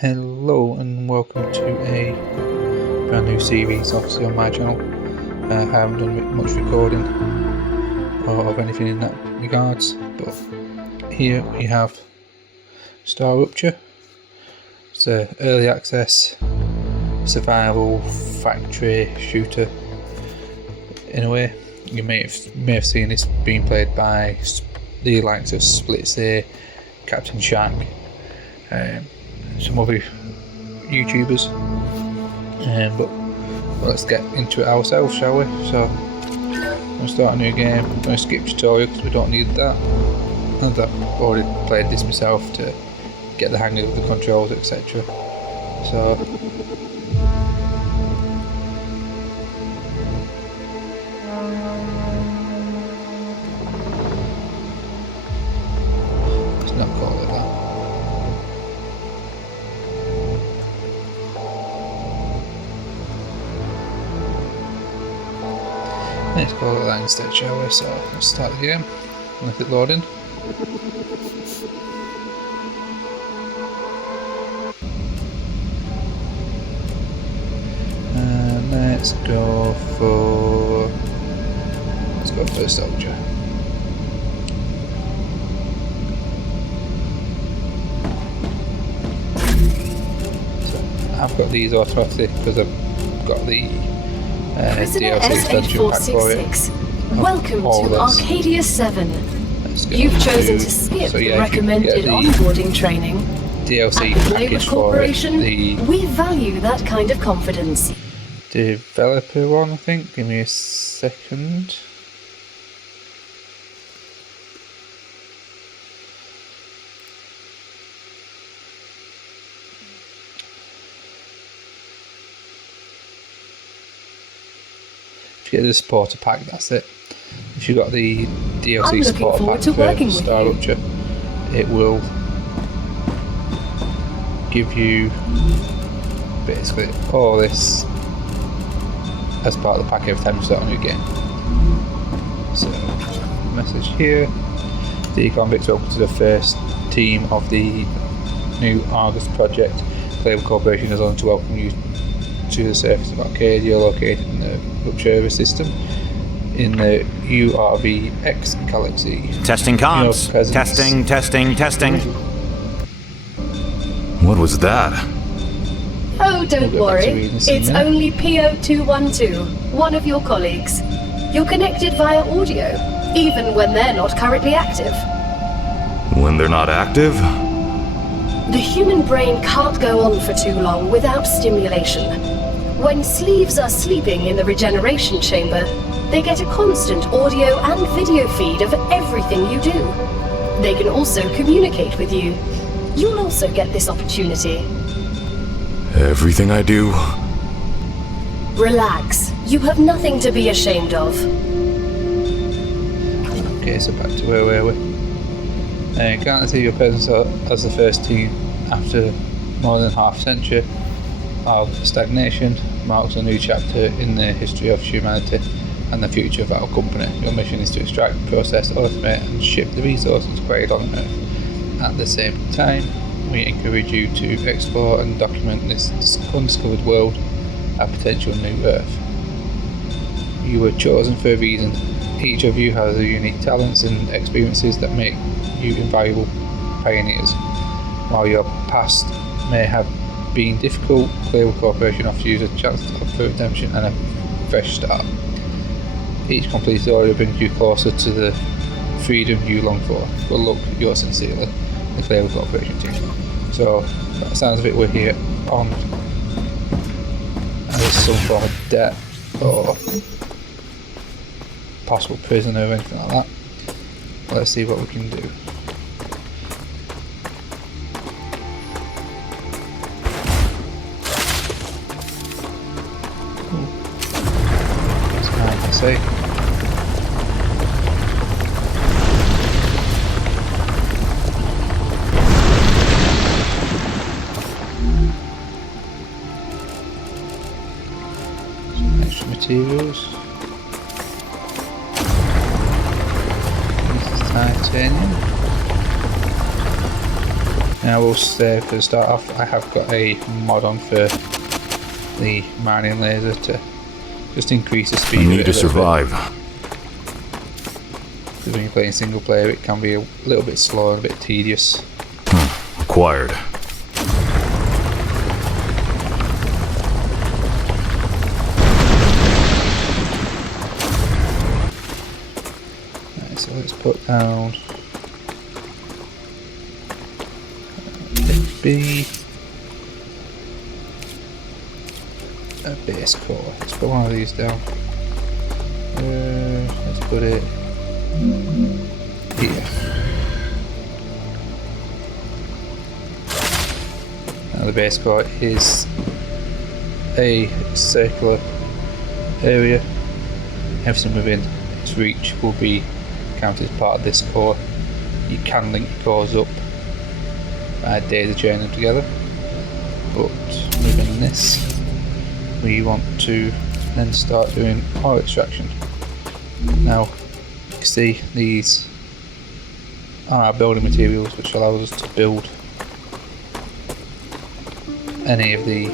Hello and welcome to a brand new series, obviously on my channel. I haven't done much recording or of anything in that regards, but here we have StarRupture. It's an early access survival factory shooter in a way. You may have seen this being played by the likes of Splitsy, Captain Shack, some other YouTubers, but let's get into it ourselves, shall we? So I'm going to start a new game. I'm going to skip tutorial because we don't need that, and I've already played this myself to get the hang of the controls, etc. So let's not call it that. Let's call it that instead, shall we? So let's start the game. Let it load in. And let's go for StarRupture. So I've got these automatically because I've got the DLC expansion pack for it. Welcome to Arcadia 7. You've chosen to skip the recommended onboarding training. DLC package for it. We value that kind of confidence. Developer one, I think. Give me a second. To get the supporter pack, that's it. If you've got the DLC supporter pack for StarRupture, it will give you basically all this as part of the pack every time you start a new game. So, message here: the convicts welcome to the first team of the new Argus project. Claim Corporation is on to welcome you to the surface of Arcadia, located in the Rupture system in the URVX galaxy. Testing comms. Testing. What was that? Oh, don't worry. It's only Ep.01, one of your colleagues. You're connected via audio, even when they're not currently active. When they're not active? The human brain can't go on for too long without stimulation. When sleeves are sleeping in the regeneration chamber, they get a constant audio and video feed of everything you do. They can also communicate with you. You'll also get this opportunity. Everything I do? Relax. You have nothing to be ashamed of. Okay, so back to where were we? Guarantee your presence as the first team after more than half a century of stagnation marks a new chapter in the history of humanity and the future of our company. Your mission is to extract, process, automate and ship the resources created on Earth. At the same time, we encourage you to explore and document this undiscovered world, a potential new Earth. You were chosen for a reason. Each of you has unique talents and experiences that make you invaluable pioneers. While your past may have been difficult, Claymore Corporation offers you a chance for redemption and a fresh start. Each completed order brings you closer to the freedom you long for. Good luck, yours sincerely, the Claymore Corporation team. So, that sounds of it, we're here on some form of debt or possible prison or anything like that. Let's see what we can do. That's nice to see. Some extra materials. Titanium. Now we'll say, to start off, I have got a mod on for the mining laser to just increase the speed. I need to survive. Because when you're playing single player, it can be a little bit slow and a bit tedious. Acquired. Right, so let's put down a base core. Let's put one of these down. Let's put it here. Now the base core is a circular area. Everything within its reach will be counted as part of this core. You can link your cores up by daisy chaining them together, but within this we want to then start doing ore extraction. Now you can see these are our building materials, which allows us to build any of the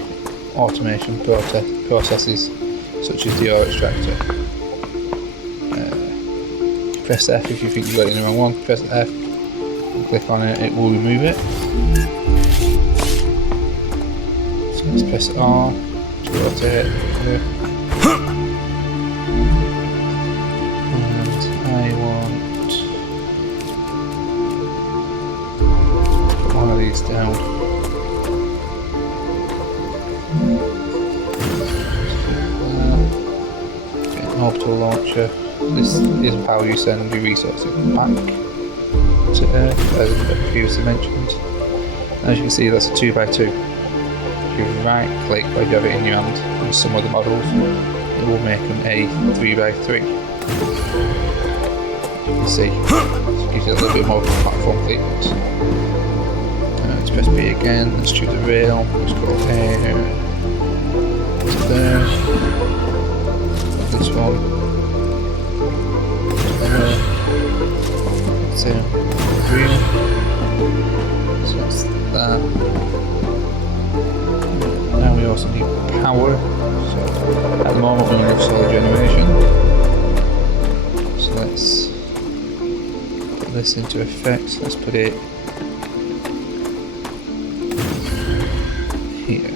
automation processes such as the ore extractor. Press F if you think you've got it in the wrong one. Press F and click on it, it will remove it. So let's press R to rotate it. And I want to put one of these down. Get an orbital launcher. This is how you send your resources back to Earth, as previously mentioned. As you can see, that's a 2x2. If you right click while you have it in your hand on some of the models, it will make them a 3x3. You can see, it gives you a little bit more platform clearance. Let's press B again, let's choose the rail, let's go here to there, this one. So that's that. Now we also need power. So at the moment we're going to solar generation. So let's put this into effect. Let's put it here.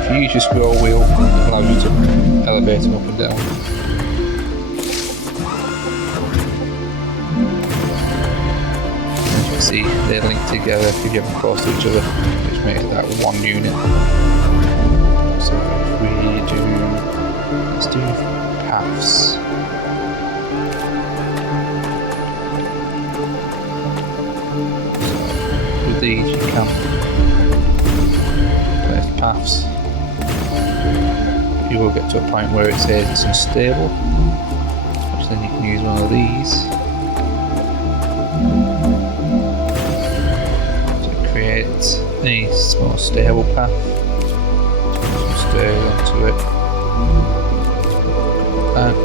If you use your scroll wheel, it allows you to elevate them up and down. See, they're linked together if you have them close to each other, which makes that one unit. So if we do, let's do paths. So with these you can place paths. You will get to a point where it says it's unstable, which then you can use one of these. A small stable path, some stairs onto it, back.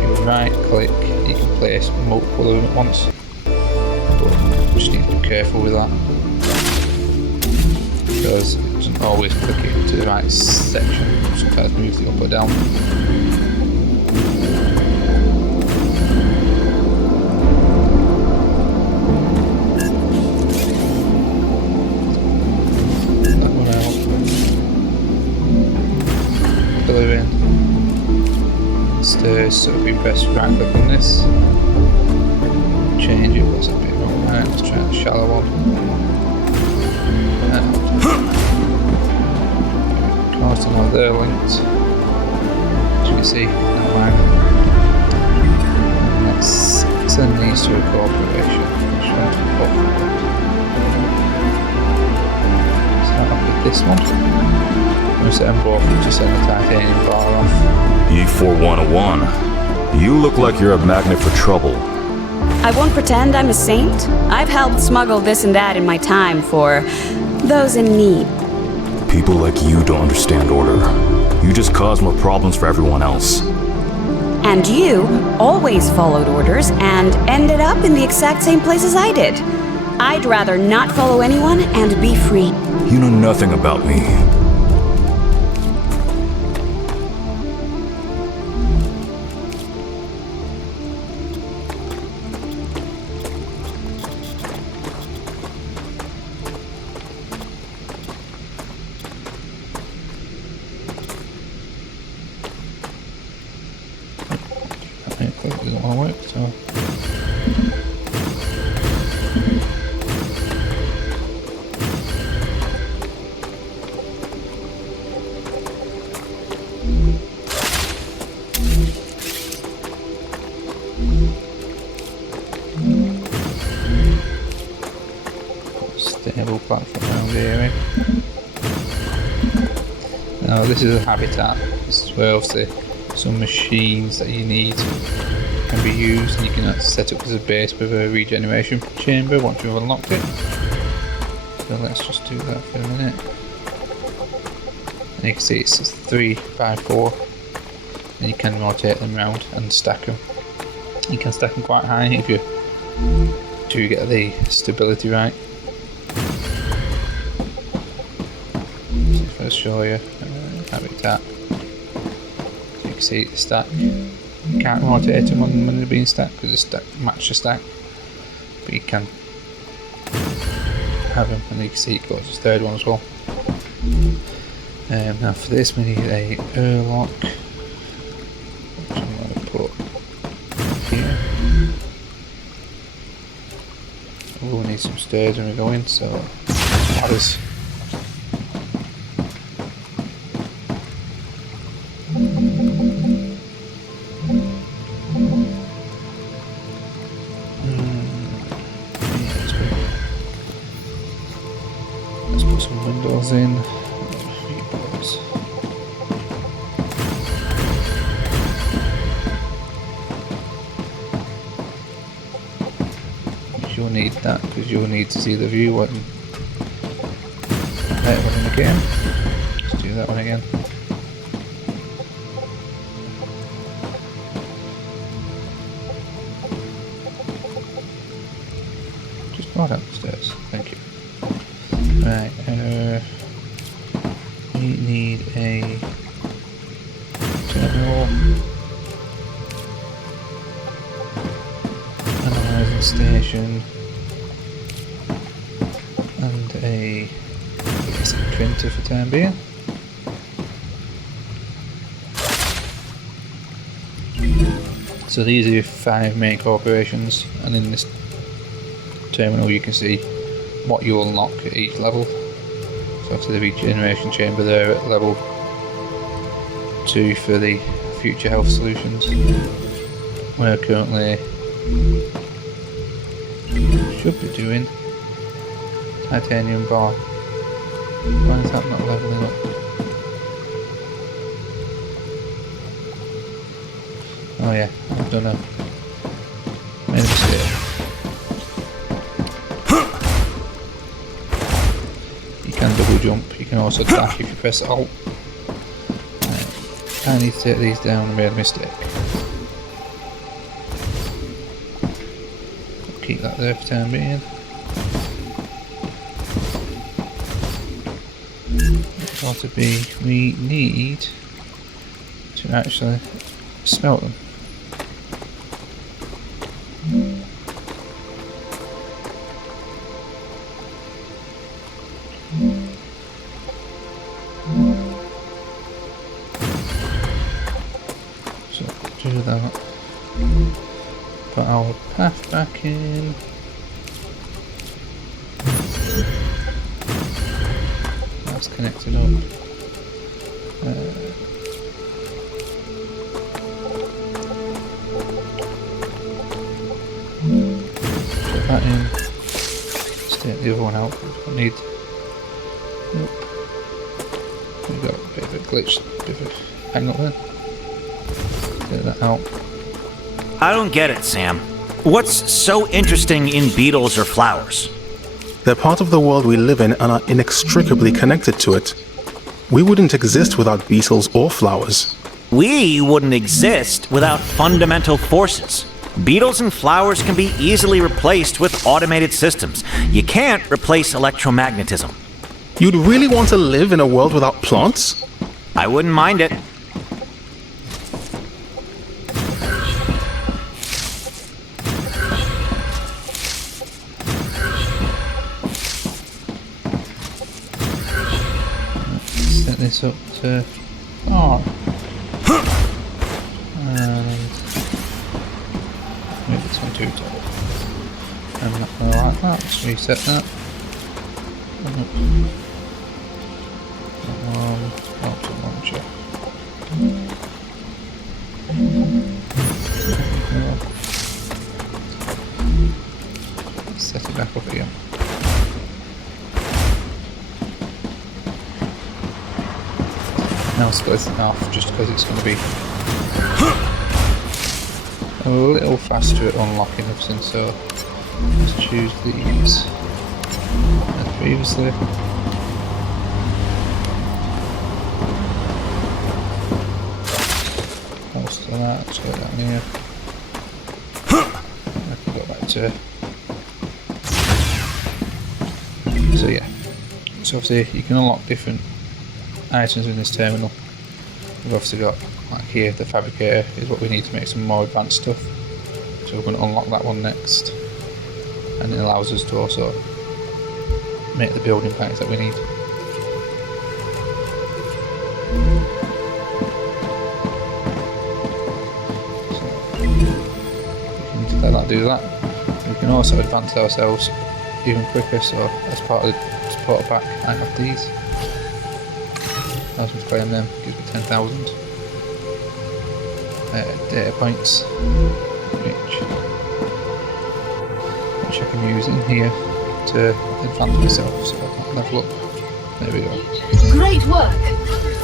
If you right click, you can place multiple of them at once, but you just need to be careful with that because it doesn't always click it to the right section, sometimes moves it up or down. So if we press right click on this, change it, what's a bit wrong there, let's try a shallow one. And cars to know they're linked, as you can see, now mine. Let's send these to a corporation, which one's the corporation? Start off with this one. I'm going to set them both to send the titanium bar off. E.01, you look like you're a magnet for trouble. I won't pretend I'm a saint. I've helped smuggle this and that in my time for those in need. People like you don't understand order. You just cause more problems for everyone else. And you always followed orders and ended up in the exact same place as I did. I'd rather not follow anyone and be free. You know nothing about me. It doesn't want to work, so... Stable platform around here. Now this is a habitat. This is where obviously some machines that you need can be used, and you can set up as a base with a regeneration chamber once you've unlocked it. So let's just do that for a minute. And you can see it's 3x4, and you can rotate them around and stack them. You can stack them quite high if you do get the stability right. So if I show you habitat, so you can see the stack. You can't rotate them when they're being stacked because the match the stack, but you can have them, and you can see it goes to the third one as well. Now for this we need a airlock, which I'm going to put here. We'll need some stairs when we go in, so ladders. Let's put some windows in. You'll need that because you'll need to see the view when that one in the game. Let's do that one again. Just go down the stairs. Thank you. Right, we need a terminal. Analyzing station and a basic printer for time being. So these are your 5 main corporations, and in this terminal you can see what you unlock at each level. So after the regeneration chamber there at level 2 for the future health solutions. We're currently should be doing titanium bar. Why is that not leveling up? Oh yeah, I've done a made a mistake. You can double jump, you can also dash if you press Alt. Right. I need to take these down, I made a mistake. Keep that there for time being. It's got to be, we need to actually smelt them. So do that. Put our path back in. That's connected up. Put that in. Let's take the other one out. We don't need. Nope. We've got a bit of a glitch, bit of a hang up there. Take that out. I don't get it, Sam. What's so interesting in beetles or flowers? They're part of the world we live in and are inextricably connected to it. We wouldn't exist without beetles or flowers. We wouldn't exist without fundamental forces. Beetles and flowers can be easily replaced with automated systems. You can't replace electromagnetism. You'd really want to live in a world without plants? I wouldn't mind it. Set this up to... Oh. And... Move this one too tall. I'm not going to like that. Let's reset that. Auto launcher. Set it back up again. Now split it off just because it's going to be a little faster at unlocking everything, so let's choose these as previously. Most of that, let's go down here. I can go back to... So yeah, so obviously you can unlock different items in this terminal. We've obviously got, like here, the fabricator is what we need to make some more advanced stuff. So we're going to unlock that one next. And it allows us to also make the building planks that we need. So we can let that do that. We can also advance ourselves even quicker, so as part of the supporter pack I have these. I was playing them, gives me 10,000 data points, which I can use in here to advance myself, so I can level up. There we go. Great work!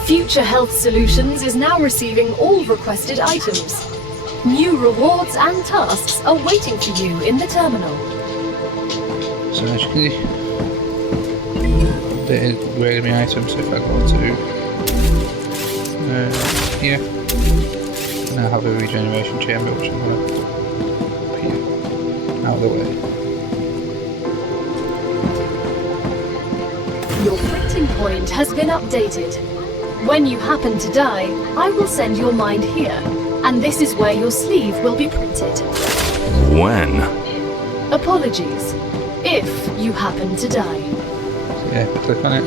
Future Health Solutions is now receiving all requested items. New rewards and tasks are waiting for you in the terminal. So actually, updated grading my items, so if I go to here, now have a regeneration chamber, which I'm going to put here, out of the way. Your printing point has been updated. When you happen to die, I will send your mind here, and this is where your sleeve will be printed. When? Apologies, if you happen to die. So yeah, click on it.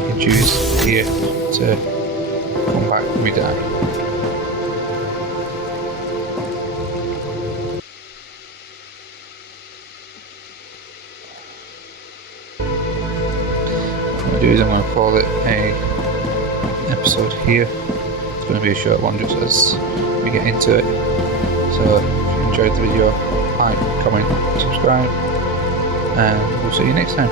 You can choose here to come back when we die. What I'm going to do is I'm going to call it a episode here. It's going to be a short one just as we get into it. So if you enjoyed the video, like, comment, subscribe, and we'll see you next time.